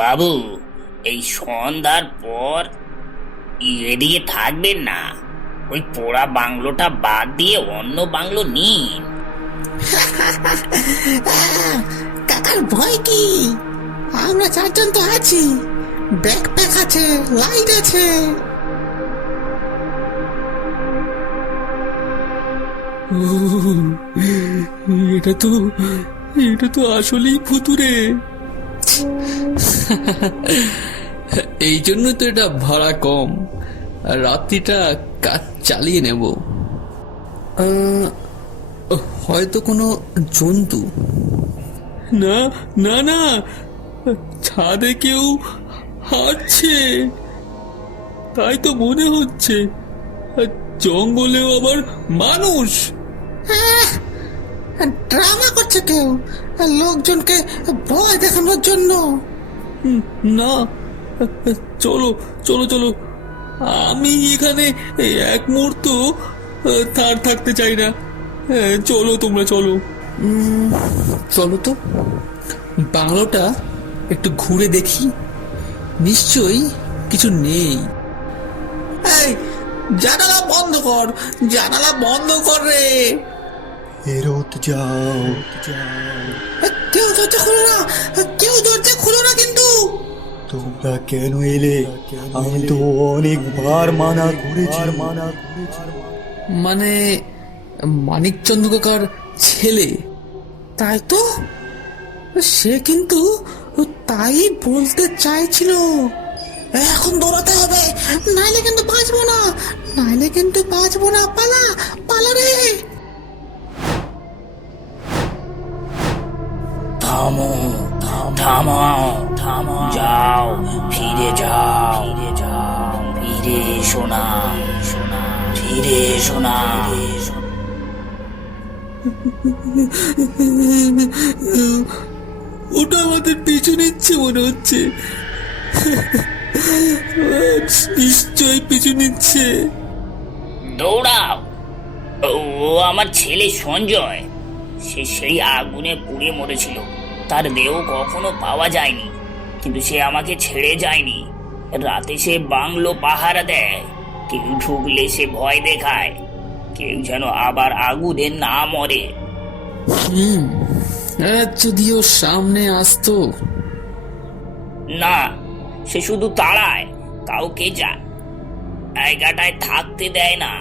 বাবু, এই সন্ধ্যার পর এদিকে থাকবেন না। ওই পোড়া বাংলোটা বাদ দিয়ে অন্য বাংলো নিন। কাকার ভয় কি? আমরা চারজন তো আছি, ব্যাকপ্যাক আছে, লাইট আছে। এটা তো এটা তো আসলেই ভুতুরে। এই জন্য তো এটা ভাড়া কম, আর রাত্রিটা কাজ চালিয়ে নেব। হয়তো কোনো জন্তু। না না না, ছাদে কেউ হাঁটছে, তাই তো মনে হচ্ছে। জঙ্গলেও আবার মানুষ। ড্রামা করছে কেউ, লোকজনকে ভয় দেখানোর জন্য। না, চলো চলো চলো, আমি এখানে এক মুহূর্ত থাকতে চাই না। চলো তোমরা, চলো। চলো তো, বাংলোটা একটু ঘুরে দেখি, নিশ্চয়ই কিছু নেই। এই, জানালা বন্ধ কর, জানালা বন্ধ কর রে। ফেরত যাও। কেউ দরজা খুলো না, কেউ দরজা খুলো না কিন্তু। তোমরা কেন এলে? আমি তো অনেকবার মানা করেছি। মানে মানিকচন্দ কাকার ছেলে? তাই তো, সে কিন্তু তাই বলতে চাইছিল। এখন দৌড়াতে হবে, নাইলে কিন্তু বাঁচবো না, নাইলে কিন্তু বাঁচবো না। পালা পালা রে। থামো থামাও থামাও, যাও, ফিরে যাও, ফিরে যাও, ফিরে এসো না, ফিরে এসো না। ওটা আমাদের পিছু নিচ্ছে মনে হচ্ছে। নিশ্চয়ই পিছু নিচ্ছে। দৌড়াও। ও আমার ছেলে সঞ্জয়। সে সেই আগুনে পুড়ে মরেছিল। তার দেহ কখনো পাওয়া যায়নি, কিন্তু সে আমাকে ছেড়ে যায়নি। রাতে সে বাংলো পাহারা দেয়। কেউ ঢুকলে সে ভয় দেখায়, কেউ যেন আবার আগুনে না মরে। যদি ও সামনে আসতো। না, সে শুধু তাড়ায়, কাউকে জায়গাটায় থাকতে দেয় না।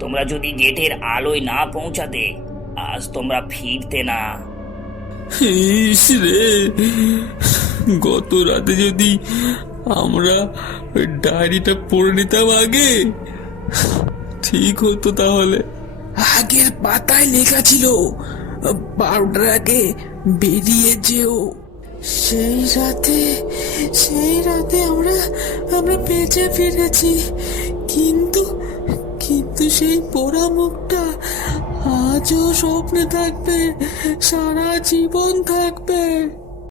তোমরা যদি গেটের আলোয় না পৌঁছাতে, আজ তোমরা ফিরতে না। ইস রে, গত রাতে যদি আমরা ওই ডায়েরিটা পড়ে নিতাম আগে, ঠিক হতো তাহলে। আগের পাতায় লেখা ছিল 12টার আগে বেরিয়ে যেও। সেই রাতে আমরা বেঁচে ফিরেছি, কিন্তু কিন্তু সেই পোড়া মুখটা আজও স্বপ্নে থাকবে, সারা জীবন থাকবে।